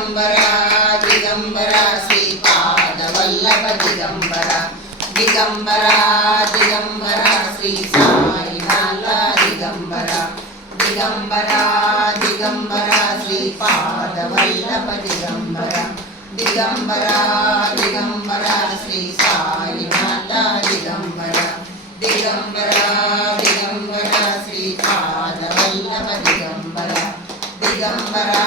दिगंबरा दिगंबरा श्रीपादवल्लभ दिगंबरा दिगंबरा दिगंबरा श्री साईनाथ दिगंबरा दिगंबरा दिगंबरा श्रीपादवल्लभ दिगंबरा दिगंबरा दिगंबरा श्री साईनाथ दिगंबरा दिगंबरा दिगंबरा श्रीपादवल्लभ दिगंबरा दिगंबरा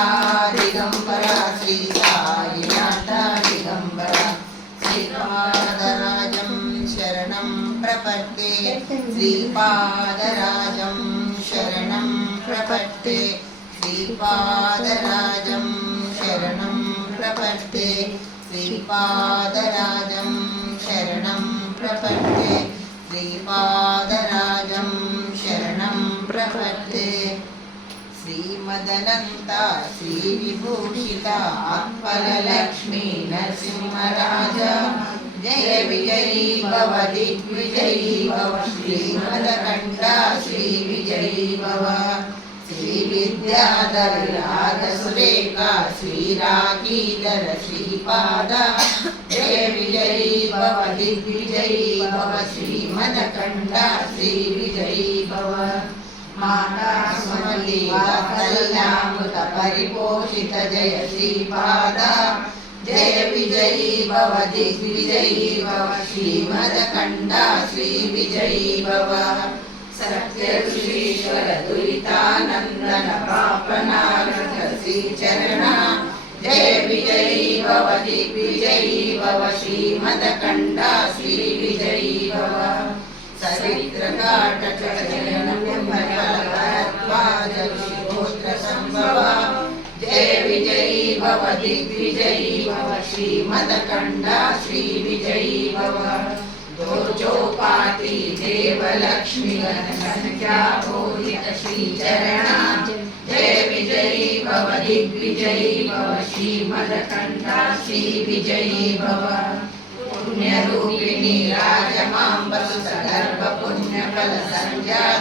दिगंबरा श्री साईनाथ दिगंबरा श्रीपादराजं शरणं प्रपद्ये श्रीपादराजं शरणं प्रपद्ये श्रीपादराजं शरणं प्रपद्ये श्रीपादराजं शरणं प्रपद्ये श्रीपादराजं शरणं प्रपद्ये श्रीमदनन्ता श्रीविभूषिता फललक्ष्मी नरसिंहराजा जय विजयी भव दिग्विजयी भव श्रीमदकण्ठा श्रीविजयी भव श्रीविद्याधर सुरेखा श्रीरागीधर श्रीपाद जय विजयी भव दिग्विजयी भव श्रीमदकण्ठा श्रीविजयी भव माता कल्यामुत परिपोषित जय श्रीपाद जय विजयी भव दिग्विजयी भव श्रीमदकण्ठा श्रीविजयी भव सत्य ऋषीश्वर दुरितानन्दन पापनाशक श्रीचरणा जय विजयी भव दिग्विजयी भव श्रीमदकण्ठा श्रीविजयी भव सरित्रकाटचरणपुण्यफलभरद्वाज संभव जय विजयी भव दिग्विजयी भव श्रीमदकण्ठा श्रीविजयी भव दोर्चोपाति देवलक्ष्मी गणसंख्या बोधित श्रीचरणा जय विजयी भव दिग्विजयी भव श्रीमदकण्ठा श्रीविजयी भव पुण्यरूपिणी राजमां वसु सगर्भ पुण्यफल संजाता